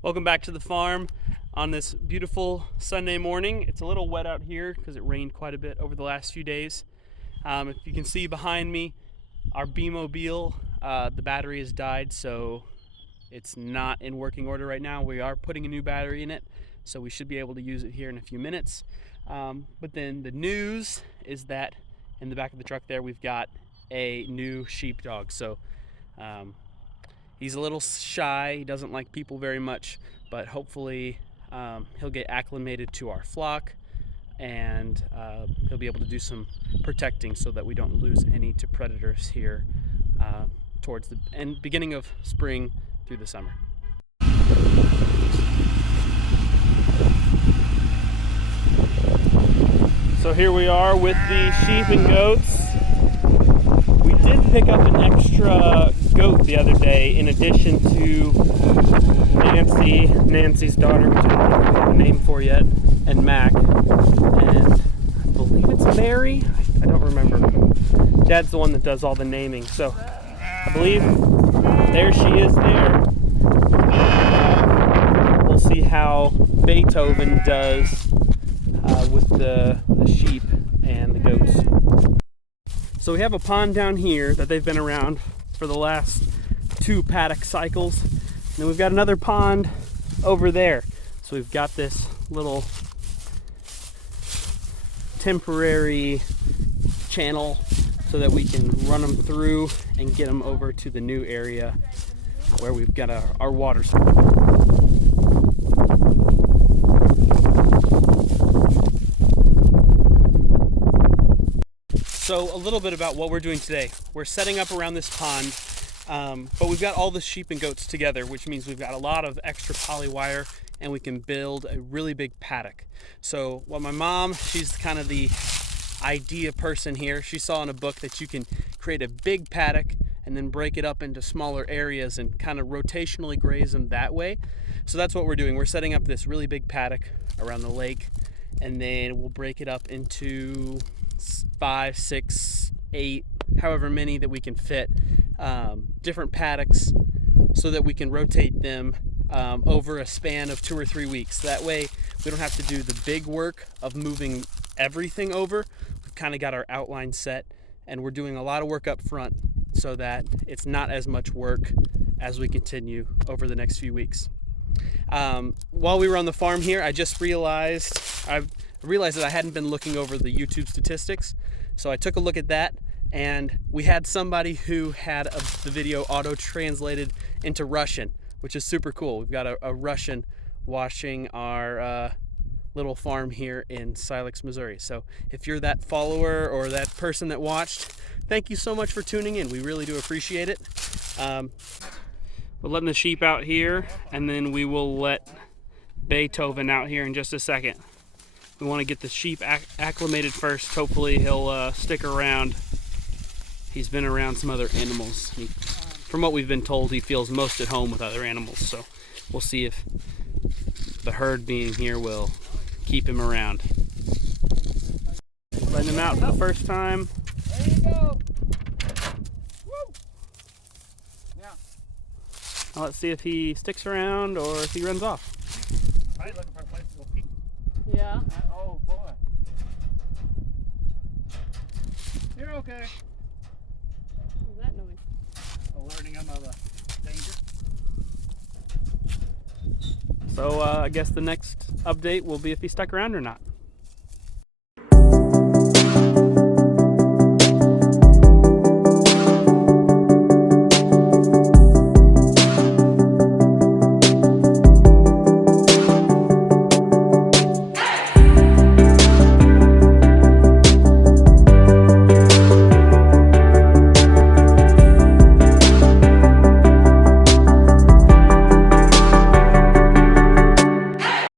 Welcome back to the farm on this beautiful Sunday morning. It's a little wet out here because it rained quite a bit over the last few days. If you can see behind me, our B-Mobile, the battery has died, so it's not in working order right now. We are putting a new battery in it, so we should be able to use it here in a few minutes. But then the news is that in the back of the truck there, we've got a new sheepdog. So he's a little shy. He doesn't like people very much, but hopefully he'll get acclimated to our flock, and he'll be able to do some protecting so that we don't lose any to predators here towards the beginning of spring through the summer. So here we are with the sheep and goats. We did pick up an extra goat the other day in addition to Nancy's daughter, which I don't have a name for yet, and Mac, and I believe it's Mary. I don't remember. Dad's the one that does all the naming, so I believe there she is there. We'll see how Beethoven does with the sheep and the goats. So we have a pond down here that they've been around for the last 2 paddock cycles. And then we've got another pond over there. So we've got this little temporary channel so that we can run them through and get them over to the new area where we've got our water supply. So a little bit about what we're doing today. We're setting up around this pond, but we've got all the sheep and goats together, which means we've got a lot of extra poly wire and we can build a really big paddock. So what my mom, she's kind of the idea person here. She saw in a book that you can create a big paddock and then break it up into smaller areas and kind of rotationally graze them that way. So that's what we're doing. We're setting up this really big paddock around the lake, and then we'll break it up into 5, 6, 8, however many that we can fit, different paddocks, so that we can rotate them over a span of 2 or 3 weeks. That way we don't have to do the big work of moving everything over. We've kind of got our outline set, and we're doing a lot of work up front so that it's not as much work as we continue over the next few weeks. While we were on the farm here, I just realized that I hadn't been looking over the YouTube statistics. So I took a look at that, and we had somebody who had the video auto-translated into Russian, which is super cool. We've got a Russian watching our little farm here in Silex, Missouri. So if you're that follower or that person that watched, thank you so much for tuning in. We really do appreciate it. We're letting the sheep out here, and then we will let Beethoven out here in just a second. We want to get the sheep acclimated first. Hopefully he'll stick around. He's been around some other animals. From what we've been told, he feels most at home with other animals. So we'll see if the herd being here will keep him around. Letting him out for the first time. There you go. Woo. Yeah. Now let's see if he sticks around or if he runs off. Probably looking for a place to go pee. Yeah. Oh boy. You're okay. What was that noise? Alerting him of a danger. So I guess the next update will be if he stuck around or not.